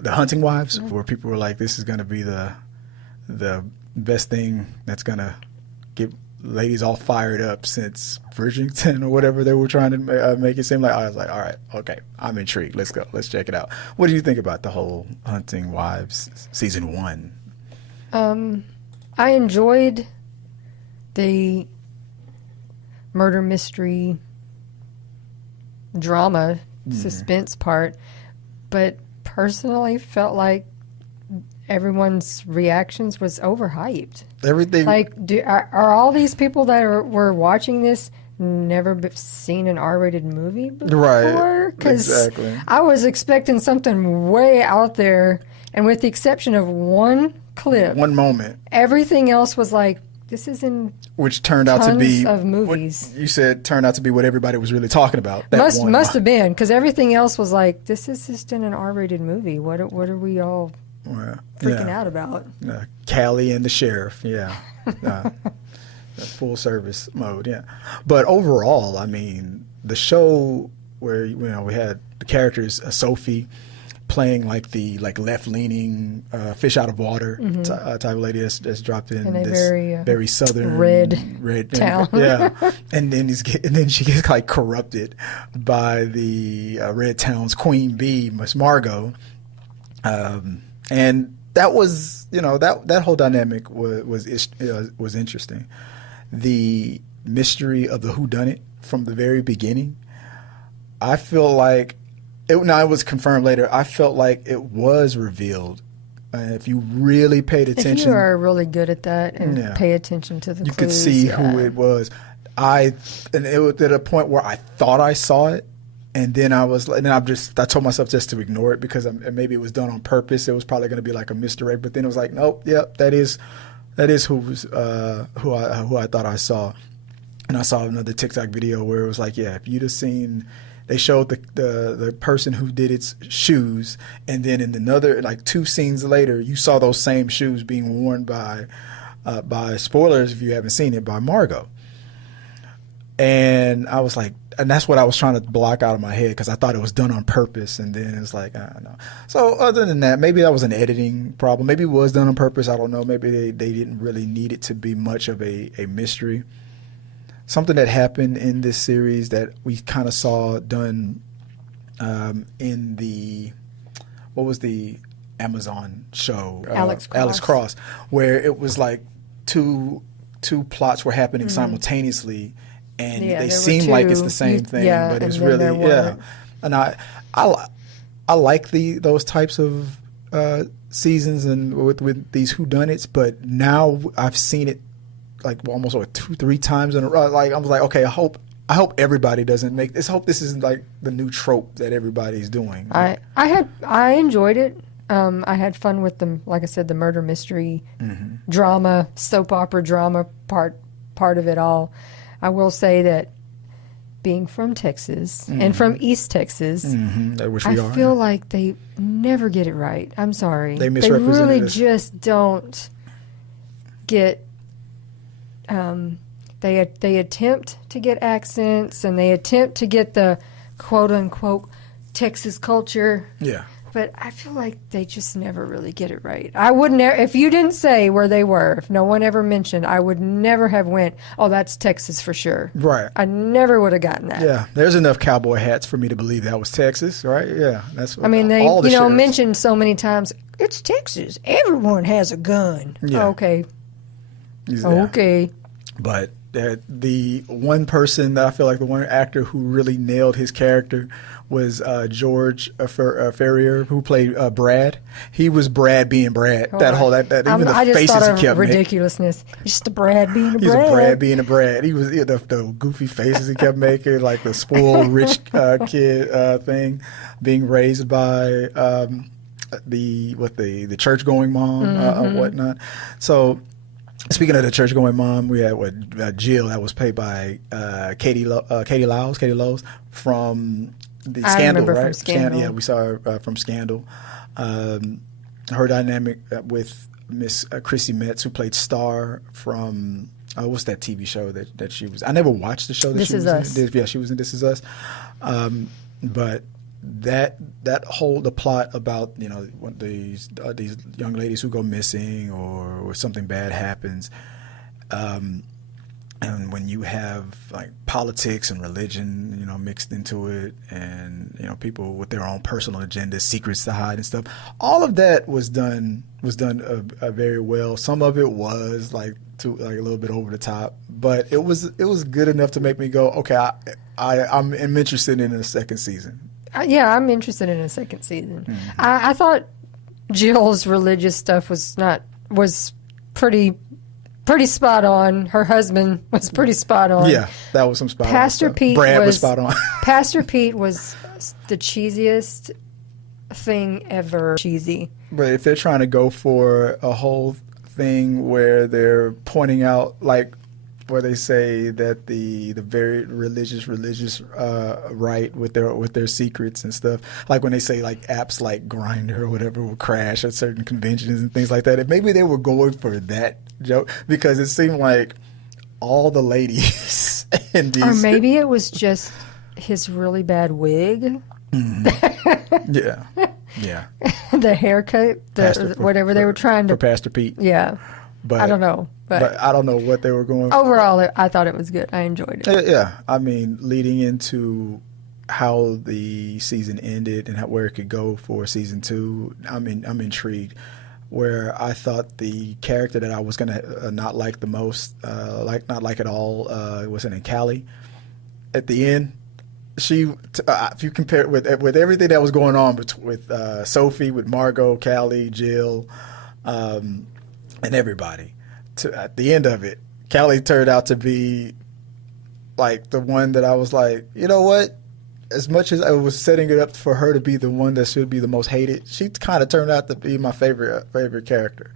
the Hunting Wives, where people were like, "This is going to be the best thing that's going to get ladies all fired up since Bridgerton or whatever they were trying to make it seem like." I was like, "All right, okay, I'm intrigued. Let's go. Let's check it out." What do you think about the whole Hunting Wives season 1? I enjoyed the murder mystery drama suspense part, but personally felt like everyone's reactions was overhyped. Everything Like, are all these people that were watching this never seen an R-rated movie before? Right, Because exactly. I was expecting something way out there, and with the exception of one clip, one moment, everything else was like, this is in which turned out to be tons of movies. What you said turned out to be what everybody was really talking about. Must have been, because everything else was like, this is just in an R-rated movie. What are we all freaking out about? Callie and the sheriff, full service mode, But overall, I mean, the show where we had the characters, Sophie playing like the left leaning fish out of water type of lady that's dropped in this very southern red town, and then she gets like corrupted by the red town's queen bee, Miss Margot, and that was that whole dynamic was interesting. The mystery of the whodunit from the very beginning, I feel like it was confirmed later. I felt like it was revealed. If you really paid attention, if you are really good at that and pay attention to the you clues, could see who it was. And it was at a point where I thought I saw it, and then I told myself just to ignore it because maybe it was done on purpose. It was probably going to be like a misdirect, but then it was like, nope, yep, that is who I thought I saw. And I saw another TikTok video where it was like, if you'd have seen. They showed the person who did its shoes, and then in another, like 2 scenes later, you saw those same shoes being worn by spoilers if you haven't seen it, by Margot. And I was like, and that's what I was trying to block out of my head because I thought it was done on purpose, and then it's like, I don't know. So other than that, maybe that was an editing problem. Maybe it was done on purpose. I don't know. Maybe they didn't really need it to be much of a mystery. Something that happened in this series that we kind of saw done in the, what was the Amazon show? Alex Cross, where it was like two plots were happening simultaneously, and they seem like it's the same thing, but it's really And I like those types of seasons and with these whodunits, but now I've seen it like almost 2-3 times in a row. Like I was like, okay, I hope everybody doesn't make this. I hope this isn't like the new trope that everybody's doing. I enjoyed it. I had fun with them. Like I said, the murder mystery drama, soap opera drama part of it all. I will say that being from Texas and from East Texas, I feel like they never get it right. I'm sorry. They misrepresented really us. just don't get. They attempt to get accents and they attempt to get the quote unquote Texas culture. Yeah. But I feel like they just never really get it right. I would never, if you didn't say where they were, if no one ever mentioned, I would never have went, oh, that's Texas for sure. Right. I never would have gotten that. Yeah. There's enough cowboy hats for me to believe that was Texas, right? Yeah. That's. I mean, they sheriffs mentioned so many times, it's Texas. Everyone has a gun. Yeah. Okay. Yeah. Okay. But the one person that I feel like the one actor who really nailed his character was George Ferrier, who played Brad. He was Brad being Brad. Oh, That even the faces he kept ridiculousness. It's just a Brad being a He's Brad. a Brad being a Brad. He was the goofy faces he kept making, like the spoiled rich kid thing, being raised by the church going mom or whatnot. So. Speaking of the church-going mom, we had Jill, that was played by Katie Lowes from the Scandal, right? From Scandal. Yeah, we saw her from Scandal. Her dynamic with Miss Chrissy Metz, who played Star from what's that TV show that she was? I never watched the show that This she was Is Us. in. Yeah, she was in This Is Us. But that the plot about these young ladies who go missing or something bad happens, and when you have like politics and religion mixed into it, and people with their own personal agendas, secrets to hide and stuff, all of that was done very well. Some of it was like a little bit over the top, but it was good enough to make me go, okay, I'm interested in a second season. Yeah, I'm interested in a second season. Mm-hmm. I thought Jill's religious stuff was pretty spot on. Her husband was pretty spot on. Yeah, that was some spot Pastor on. Pete Brad was spot on. Pastor Pete was the cheesiest thing ever. Cheesy. But if they're trying to go for a whole thing where they're pointing out, like, where they say that the very religious right with their secrets and stuff, like when they say like apps like Grindr or whatever will crash at certain conventions and things like that, and maybe they were going for that joke because it seemed like all the ladies in these, or maybe it was just his really bad wig. Mm-hmm. yeah the haircut, whatever they were trying to for Pastor Pete. Yeah, but I don't know. But I don't know what they were going for. Overall, I thought it was good. I enjoyed it. Yeah. I mean, leading into how the season ended and where it could go for season 2, I'm intrigued. Where I thought the character that I was going to not like the most, not like at all, was in Callie. At the end, she, if you compare it with everything that was going on with Sophie, with Margot, Callie, Jill, and everybody, at the end of it, Callie turned out to be like the one that I was like, you know what? As much as I was setting it up for her to be the one that should be the most hated, she kind of turned out to be my favorite character.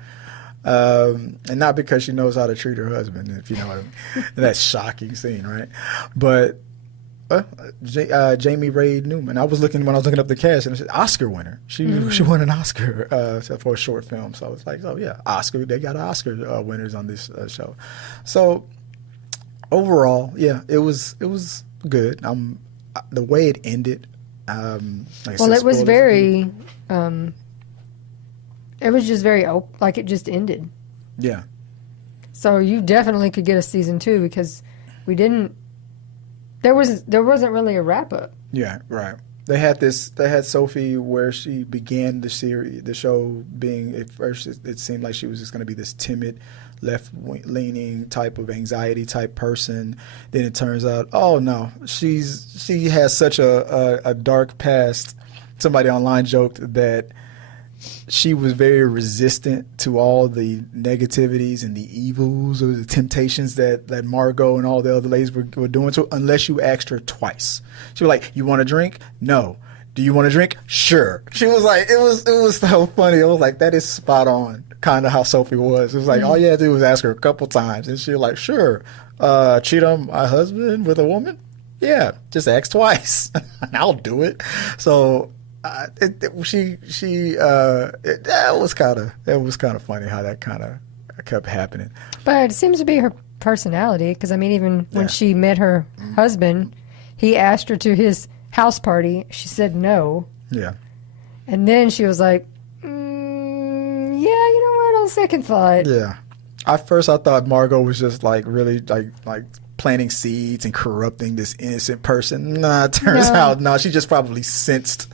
And not because she knows how to treat her husband, if you know what I mean. That shocking scene, right? But Jamie Ray Newman. When I was looking up the cast, and it said Oscar winner. She won an Oscar for a short film. So I was like, oh yeah, Oscar. They got Oscar winners on this show. So overall, yeah, it was good. The way it ended. It was very. It was just very like it just ended. Yeah. So you definitely could get a season 2 because we didn't. There wasn't really a wrap up. Yeah, right. They had Sophie where she began the show being, at first it seemed like she was just going to be this timid, left-leaning type of anxiety type person. Then it turns out, oh no, she has such a dark past. Somebody online joked that she was very resistant to all the negativities and the evils or the temptations that Margot and all the other ladies were doing to her, unless you asked her twice. She was like, you want a drink? No. Do you want a drink? Sure. She was like, it was so funny. It was like, that is spot on, kind of how Sophie was. It was like, all you had to do was ask her a couple times. And she was like, sure. Cheat on my husband with a woman? Yeah, just ask twice. I'll do it. So it was kind of funny how that kind of kept happening. But it seems to be her personality, because I mean, even when she met her husband, he asked her to his house party. She said no. Yeah. And then she was like, yeah, you know what? On second thought. Yeah. At first, I thought Margot was just like really like planting seeds and corrupting this innocent person. Nah, it turns out no, she just probably sensed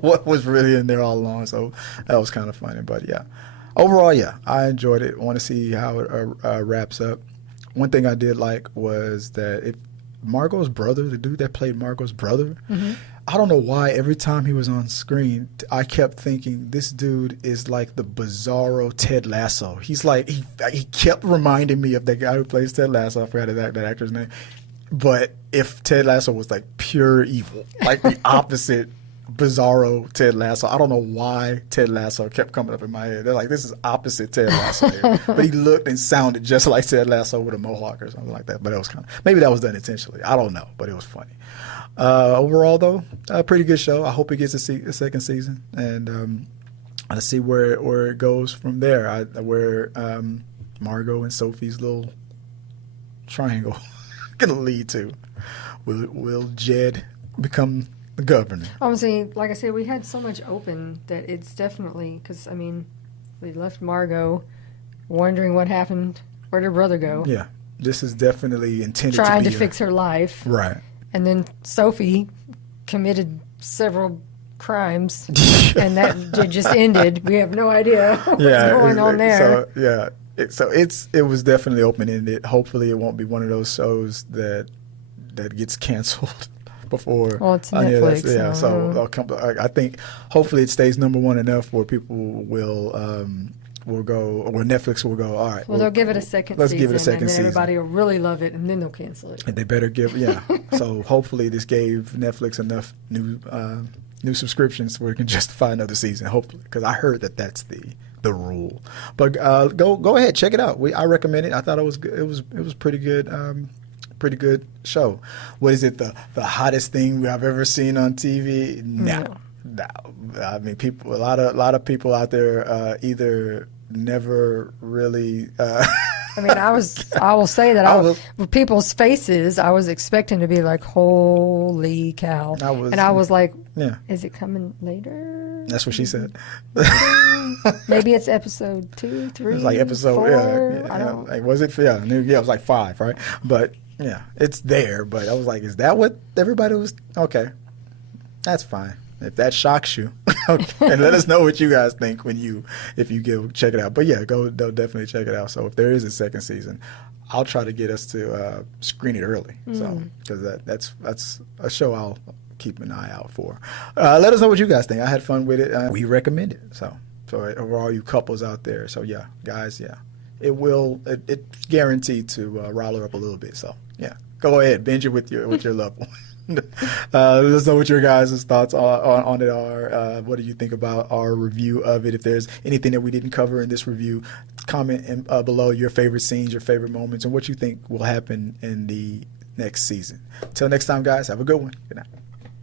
what was really in there all along. So that was kind of funny. But yeah, overall, yeah, I enjoyed it. I want to see how it wraps up. One thing I did like was that Margot's brother, the dude that played Margot's brother, I don't know why every time he was on screen, I kept thinking this dude is like the bizarro Ted Lasso. He's like, he kept reminding me of that guy who plays Ted Lasso. I forgot that actor's name. But if Ted Lasso was like pure evil, like the opposite bizarro Ted Lasso. I don't know why Ted Lasso kept coming up in my head. They're like, this is opposite Ted Lasso here. But he looked and sounded just like Ted Lasso with a mohawk or something like that. But it was maybe that was done intentionally. I don't know, but it was funny. Overall, though, a pretty good show. I hope it gets a second season, and I see where it goes from there. Where Margot and Sophie's little triangle gonna lead to. Will Jed become The governor. I'm saying, like I said, we had so much open that it's definitely, because, I mean, we left Margot wondering what happened. Where'd her brother go? Yeah. This is definitely intended trying to to fix her life. Right. And then Sophie committed several crimes, and that just ended. We have no idea what's going on there. So, it was definitely open-ended. Hopefully it won't be one of those shows that gets canceled before. Well, it's Netflix. So I think hopefully it stays number one enough where people will go, or Netflix will go, all right. Well, they'll give it a second season. Let's give it a second season. Everybody will really love it, and then they'll cancel it. And they better so hopefully this gave Netflix enough new subscriptions where it can justify another season, hopefully, because I heard that that's the rule. But go ahead, check it out. I recommend it. I thought it was good. It was pretty good. Pretty good show. What is it? The hottest thing I've ever seen on TV? No. I mean, a lot of people out there either never really. I mean, I will say that with people's faces, I was expecting to be like, holy cow. I was like, is it coming later? That's what she said. Maybe it's episode 2, 3, it was like episode 4. I don't know. Like, was it? Yeah, it was like 5, right? But yeah, it's there. But I was like, is that what everybody was? Okay, that's fine. If that shocks you, okay. And let us know what you guys think if you check it out. But yeah, go definitely check it out. So if there is a second season, I'll try to get us to screen it early. So because that's a show I'll keep an eye out for. Let us know what you guys think. I had fun with it. We recommend it. So for all you couples out there. So yeah, guys, it's guaranteed to rile her up a little bit. So yeah, go ahead, binge it with your loved one. Let us know what your guys' thoughts on it are. What do you think about our review of it? If there's anything that we didn't cover in this review, comment below your favorite scenes, your favorite moments, and what you think will happen in the next season. Until next time, guys, have a good one. Good night.